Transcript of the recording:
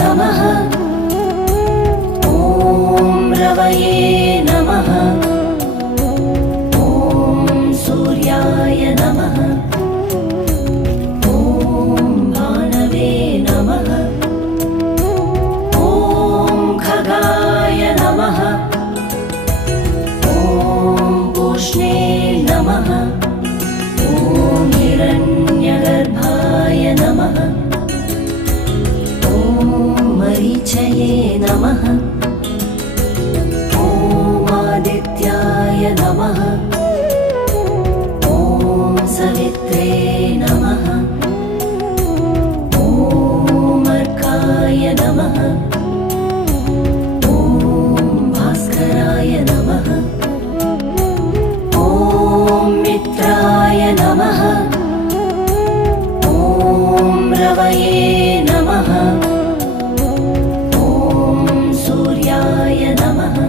नमः। ॐ रवये नमः। ॐ सूर्याय नमः। ॐ भानवे नमः। ॐ खगाय नमः। ॐ पूष्णे नमः। ॐ हिरण्यगर्भाय नमः। ॐ मरीचये नमः। ॐ आदित्याय नमः। ॐ सवित्रे नमः। ॐ अर्काय नमः। ॐ भास्कराय नमः। ॐ मित्राय नमः। ॐ रवये